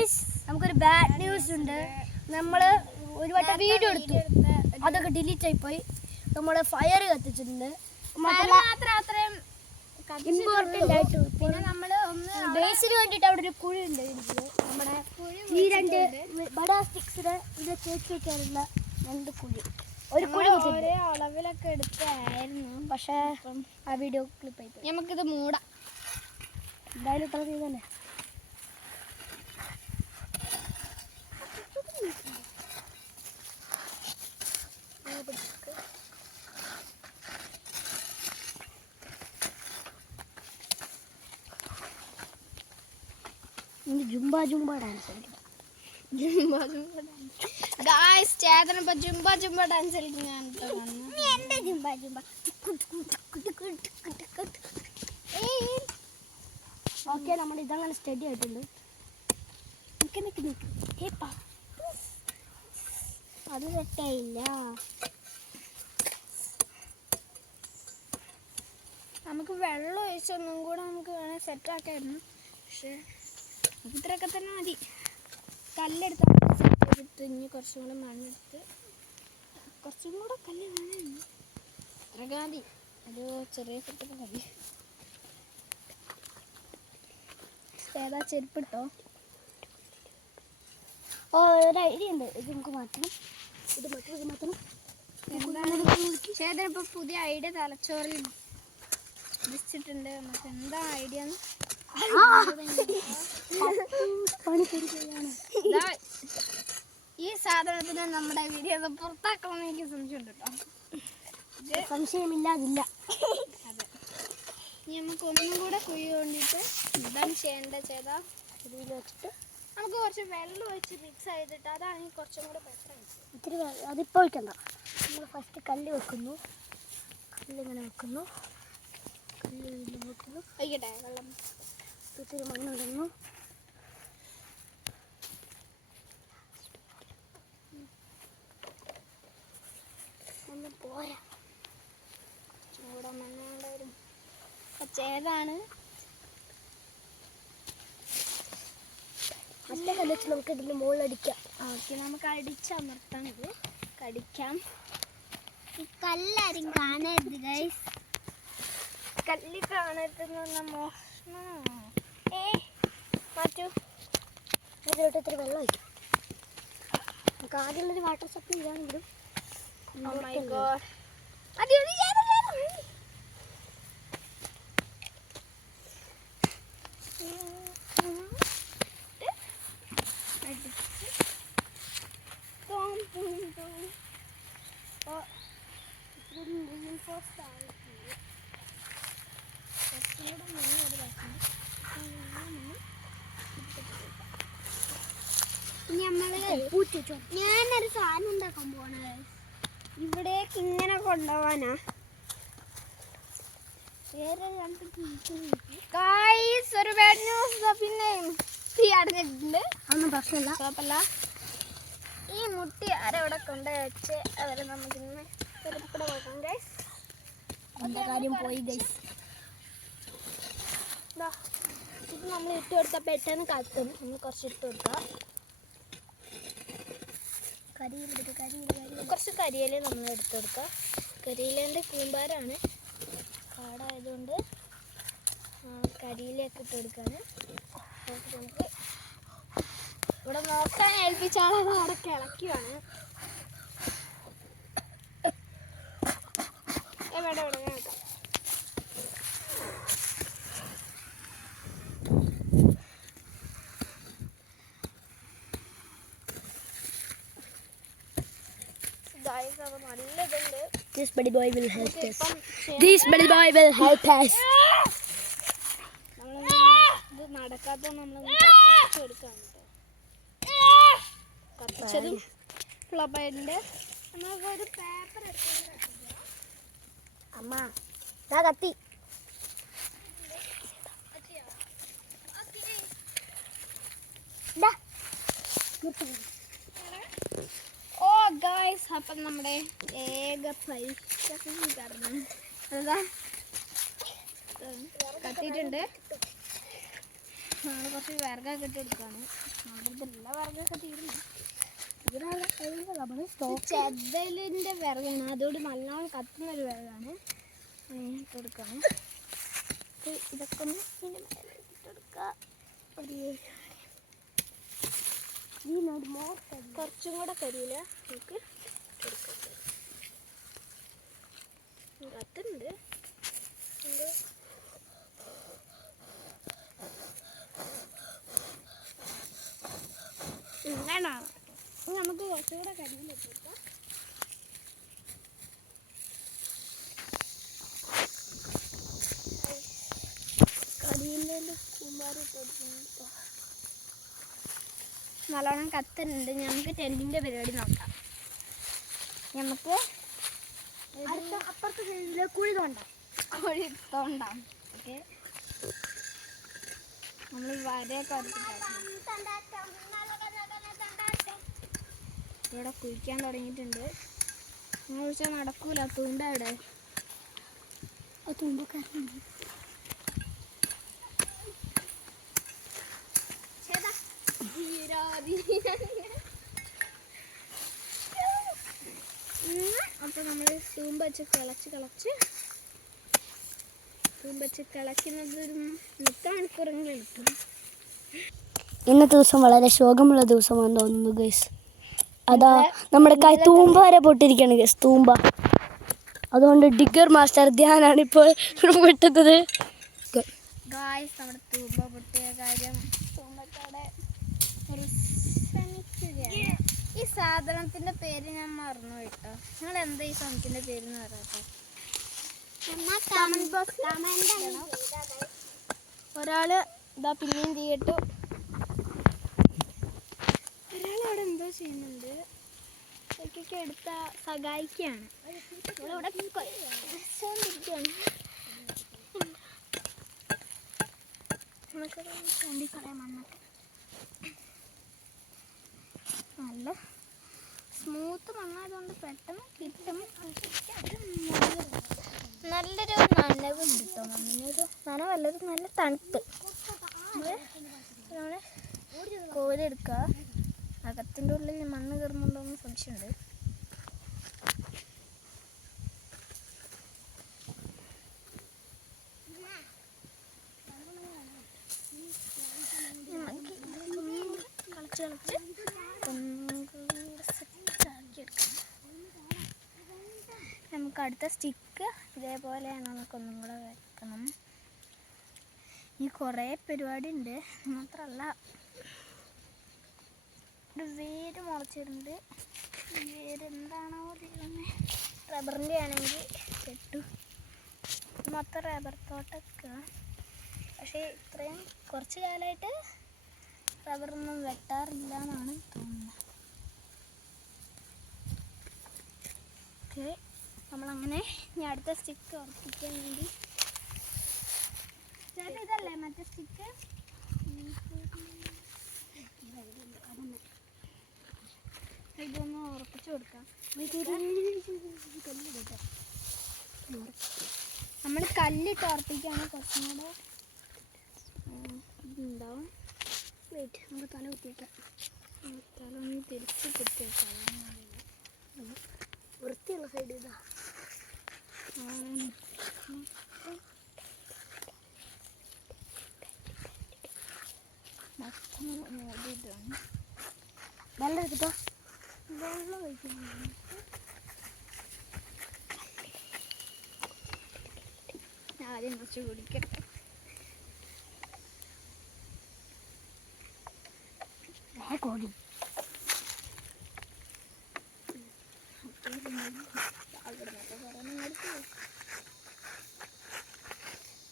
Guys നമുക്കൊരു bad news ഉണ്ട്. നമ്മൾ ഒരു വട്ടം വീഡിയോ എടുത്തു, അതൊക്കെ ഡിലീറ്റ് ആയിപ്പോയി. നമ്മൾ ഫയർ കത്തിച്ചിട്ടുണ്ട്. ഇമ്പോർട്ടൻ്റ് ആയിട്ട് പിന്നെ നമ്മൾ ബേസിന് വേണ്ടിയിട്ട് അവിടെ ഒരു കുഴി ഉണ്ട്. നമ്മുടെ ഈ രണ്ട് ബഡാ സ്റ്റിക്സിന് ഇത് ചേച്ചി വെക്കാനുള്ള രണ്ട് കുഴി, ഒരു കുഴി ഒരേ അളവിലൊക്കെ എടുത്തായിരുന്നു. പക്ഷേ ആ വീഡിയോ ക്ലിപ്പ് ആയിപ്പോയി. നമുക്കിത് മൂടാം. എന്തായാലും ഇത്ര ചെയ്തല്ലേ. ജുംബ ഡാൻസ് കളിക്കാം. ഗായ്സ് ചേതനപ്പോ ജുംബ ഡാൻസ് കളിക്കാൻ എന്റെ ജുംബ ഓക്കെ. നമ്മൾ ഇതങ്ങനെ സ്റ്റഡി ആയിട്ടുണ്ട്. അത് സെറ്റായില്ല. നമുക്ക് വെള്ളം ഒഴിച്ചൊന്നും കൂടെ നമുക്ക് വേണേൽ സെറ്റാക്കായിരുന്നു. പക്ഷേ ഇത്രയൊക്കെ തന്നെ മതി. കല്ലെടുത്ത് സെറ്റ് ചെയ്തിട്ട് ഇനി കുറച്ചും കൂടെ മണ്ണെടുത്ത് കുറച്ചും കൂടെ കല്ല് വേണം. ഇത്രയൊക്കെ മതി. ഒരു ചെറിയ സെറ്റപ്പ് മതി. ഏതാ ചെരുപ്പിട്ടോ? ഒരു ഐഡിയ ഉണ്ട്. ഇത് നമുക്ക് മാറ്റണം. ഇത് മാറ്റണം. ചേതനിപ്പോൾ പുതിയ ഐഡിയ തലച്ചോറിൽ വെച്ചിട്ടുണ്ട്. നമുക്ക് എന്താ ഐഡിയ? ഈ സാധനത്തിന് നമ്മുടെ വീഡിയോ പുറത്താക്കണമെന്ന് എനിക്ക് സംശയമുണ്ട് കേട്ടോ. സംശയമില്ലാതില്ല. അതെ. ഇനി നമുക്ക് ഒന്നും കൂടെ കുഴി കൊണ്ടിട്ട് എന്താണ് ചെയ്താൽ ഇതിൽ വെച്ചിട്ട് നമുക്ക് കുറച്ച് വെള്ളം ഒഴിച്ച് മിക്സ് ചെയ്തിട്ട് അതാണെങ്കിൽ കുറച്ചും കൂടെ ബെറ്റർ. ഇത്തിരി അതിപ്പോൾ ഒഴിക്കണ്ട. നമ്മൾ ഫസ്റ്റ് കല്ല് വെക്കുന്നു. കല്ലിങ്ങനെ വെക്കുന്നു. ഒഴിക്കട്ടെ വെള്ളം. ഇത്തിരി മണ്ണിടുന്നു. ഒന്നും പോരാ, ചൂടെ മണ്ണുകൊണ്ടുവരും. ചേതാണ് നല്ല കല്ലിച്ച് നമുക്ക് ഇതിൻ്റെ മുകളിലടിക്കാം. ഓക്കെ, നമുക്ക് അടിച്ചമർത്താം. ഇത് കടിക്കാം. കല്ലാരും കാണരുത് ഗൈസ്. കല്ല് കാണരുതെന്ന് മോഷണം. മാറ്റൂ. ഇതിലോട്ട് ഇത്തിരി വെള്ളം ഒഴിക്കും. നമുക്ക് ആദ്യമുള്ളൊരു വാട്ടർ സപ്ലൈ ഇതാണെങ്കിലും ഞാനൊരു സാധനം ഉണ്ടാക്കാൻ പോണത് ഇവിടേക്ക് ഇങ്ങനെ കൊണ്ടുപോവാനാ. വേറെ ഒരു ബാഡ് ന്യൂസ്. പിന്നെ തീ അടഞ്ഞിട്ടുണ്ട്. ഒന്നും പ്രശ്നമില്ല, കുഴപ്പമില്ല. ഈ മുട്ടി ആരവിടെ കൊണ്ടുവച്ച് അവരെ നമുക്കിന്ന് ചെറുപ്പിടെ നോക്കാം ഗൈസ്. എന്താ കാര്യം പോയി ഗൈസ്. ഇത് നമ്മൾ ഇട്ട് കൊടുത്താൽ പെട്ടെന്ന് കത്തും. നമ്മൾ കുറച്ച് ഇട്ട് കൊടുക്കാം. കുറച്ച് കരിയില നമ്മൾ എടുത്ത് കൊടുക്കുക. കരിയിലേൻ്റെ കൂമ്പാരാണ്. കാടായതുകൊണ്ട് കരിയിലൊക്കെ ഇട്ട് കൊടുക്കാണ്. നമുക്ക് ഇവിടെ നോക്കാൻ ഏൽപ്പിച്ച ആളത് അവിടെ കിളക്കുകയാണ്. എവിടെ നോക്കാം. This buddy boy will help us. This buddy boy will help us. ഇത് നടക്കാത്ത നമ്മൾ കത്തിച്ചതും ഫ്ലബിന്റെ ഒരു പേപ്പർ അമ്മ ഇതാ കത്തി. ഗായ്സ്, അപ്പം നമ്മുടെ ഏക പരീക്ഷ കത്തിയിട്ടുണ്ട്. നമ്മൾ കുറച്ച് വിറകൊക്കെ ഇട്ട് എടുക്കുകയാണ്. നമ്മുടെ എല്ലാ വിറകൊക്കെ തീരുന്നു. ചെതലിൻ്റെ വിറകാണ്, അതോട് നല്ലോണം കത്തുന്നൊരു വിറകാണ്. ഇട്ട് കൊടുക്കുകയാണ്. ഇതൊക്കെ ഒന്ന് ഇതിൻ്റെ മേലെ ഇട്ടെടുക്കുക. കുറച്ചും കൂടെ കരിയില്ല നമുക്ക് കത്തുണ്ട്. വേണ്ട, നമുക്ക് കുറച്ചുകൂടെ കരിയിലിട്ടിട്ട് കരിയിലേക്ക് കുമ്മാരിട്ട് നല്ലോണം കത്തുന്നുണ്ട്. നമുക്ക് ടെൻറ്റിൻ്റെ പരിപാടി നോക്കാം. നമുക്ക് അപ്പുറത്തെ സൈഡിൽ കുഴി തോണ്ടാം. ഓക്കെ, നമ്മൾ വരയൊക്കെ ഇവിടെ കുഴിക്കാൻ തുടങ്ങിയിട്ടുണ്ട്. നിങ്ങൾ വിളിച്ചാൽ നടക്കൂല. തൂണ്ട അവിടെ തൂമ്പക്കാരുണ്ട്. അപ്പോൾ നമ്മൾ തൂമ്പ് വെച്ച് കിളയ്ക്കുന്നത് ഒരു 30 മണിക്കൂറെങ്കിലും കിട്ടും. ഇന്നത്തെ ദിവസം വളരെ ശോകമുള്ള ദിവസമാണെന്ന് തോന്നുന്നു ഗൈസ്. അതാ നമ്മുടെ കൈ തൂമ്പ വരെ പൊട്ടിയിരിക്കുകയാണ് ഗൈസ്, തൂമ്പ. അതുകൊണ്ട് ഡിഗർ മാസ്റ്റർ ധ്യാനാണ് ഇപ്പോൾ വെട്ടുന്നത്. ഗായ്സ്, നമ്മുടെ തൂമ്പ പൊട്ടിയ കാര്യം തൂമ്പത്തോടെ ഈ സാധനത്തിൻ്റെ പേര് ഞാൻ മറന്നു കേട്ടോ. നിങ്ങൾ എന്താ ഈ സാധനത്തിൻ്റെ പേര് എന്ന് പറയാട്ടോ? ഒരാൾ ഇതാ പിന്നെയും തീയിട്ടു. ഒരാൾ അവിടെ എന്തോ ചെയ്യുന്നുണ്ട്. ഇതൊക്കെ എടുത്ത സഹായിക്കുകയാണ്. ഇവിടെ നല്ല സ്മൂത്ത് മണ്ണായതുകൊണ്ട് പെട്ടെന്ന് കിട്ടും. നല്ലൊരു നനവുണ്ട് കേട്ടോ. മണ്ണിനൊരു നനവല്ലൊരു നല്ല തണുപ്പ്. നമ്മൾ കോരെടുക്കുക. അകത്തിൻ്റെ ഉള്ളിൽ മണ്ണ് കയറുന്നുണ്ടോയെന്ന് സംശയമുണ്ട്. കളിച്ച് നമുക്ക് അടുത്ത സ്റ്റിക്ക് ഇതേപോലെയാണ്. നമുക്കൊന്നും കൂടെ വെക്കണം. ഈ കുറേ പരിപാടി ഉണ്ട്. മാത്രമല്ല ഒരു വേര് മുളച്ചിട്ടുണ്ട്. വേര് എന്താണോ ചെയ്യുന്നത്? റബ്ബറിൻ്റെ ആണെങ്കിൽ കെട്ടു. മൊത്തം റബ്ബർ തോട്ടമൊക്കെ. പക്ഷേ ഇത്രയും കുറച്ച് കാലമായിട്ട് റബ്ബറൊന്നും വെട്ടാറില്ല എന്നാണ് തോന്നുന്നത്. ഓക്കെ, നമ്മളങ്ങനെ ഇനി അടുത്ത സ്റ്റിക്ക് ഉറപ്പിക്കാൻ വേണ്ടി ഇതല്ലേ മറ്റേ സ്റ്റിക്ക്. ഇതൊന്ന് ഉറപ്പിച്ചു കൊടുക്കാം. നമ്മൾ കല്ലിട്ട് ഉറപ്പിക്കുകയാണ്. കുറച്ചും കൂടെ ഇതുണ്ടാവും. വെയിറ്റ്, നമുക്ക് തല കുത്തിയേക്കാം. തല ഒന്ന് തിരിച്ച് കുത്തിയേക്കാം. വൃത്തിയുള്ള സൈഡ് ഇതാ. മൂടിയിട്ടാണ് വെള്ളം എടുത്തിട്ടോ. വെള്ളം ഒഴിക്കുന്നു. ആദ്യം കുറച്ച് കുടിക്കട്ടെ. കോഴി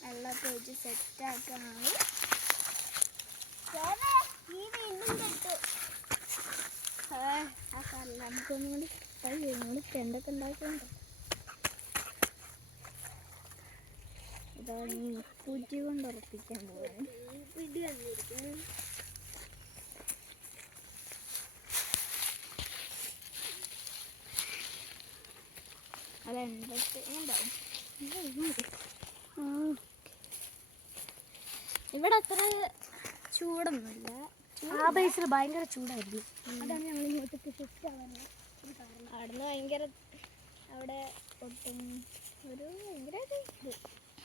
വെള്ളമൊക്കെ ഒഴിച്ച് സെറ്റാക്കാനാണ്. നമുക്കൊന്നും കൂടി നമ്മൾ ചെണ്ടൊക്കെ ഉണ്ടാക്കുന്നുണ്ട്. ഇതാ പൂറ്റി കൊണ്ട് ഉറപ്പിക്കാൻ പോവാണ്. അതെന്തൊക്കെയുണ്ടാവും. ഇവിടെ അത്ര ചൂടൊന്നുമില്ല. ആ ബേസിൽ ഭയങ്കര ചൂടായിരുന്നു. അതാണ് ഞങ്ങൾ ഇങ്ങോട്ടേക്ക് ഷിഫ്റ്റ് ആവാനുള്ള ഒരു കാരണം. അവിടുന്ന് ഭയങ്കര അവിടെ ഒട്ടും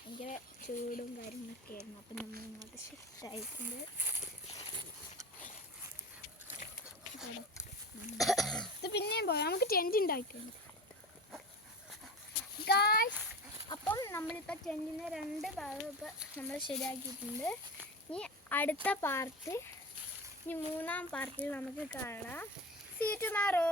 ഭയങ്കര ചൂടും കാര്യങ്ങളൊക്കെ ആയിരുന്നു. അപ്പം നമ്മൾ ഇങ്ങോട്ട് ഷിഫ്റ്റ് ആയിട്ടുണ്ട്. ഇത് പിന്നെയും പോയാൽ നമുക്ക് ടെൻറ്റ് ഉണ്ടായിട്ടുണ്ട് ഗായ്സ്. അപ്പം നമ്മളിപ്പോൾ ടെൻറ്റിൻ്റെ 2 ഭാഗമൊക്കെ നമ്മൾ ശരിയാക്കിയിട്ടുണ്ട്. ഇനി അടുത്ത പാർട്ട്, ഇനി 3-ാം പാർട്ടിൽ നമുക്ക് കാണാം. See you tomorrow.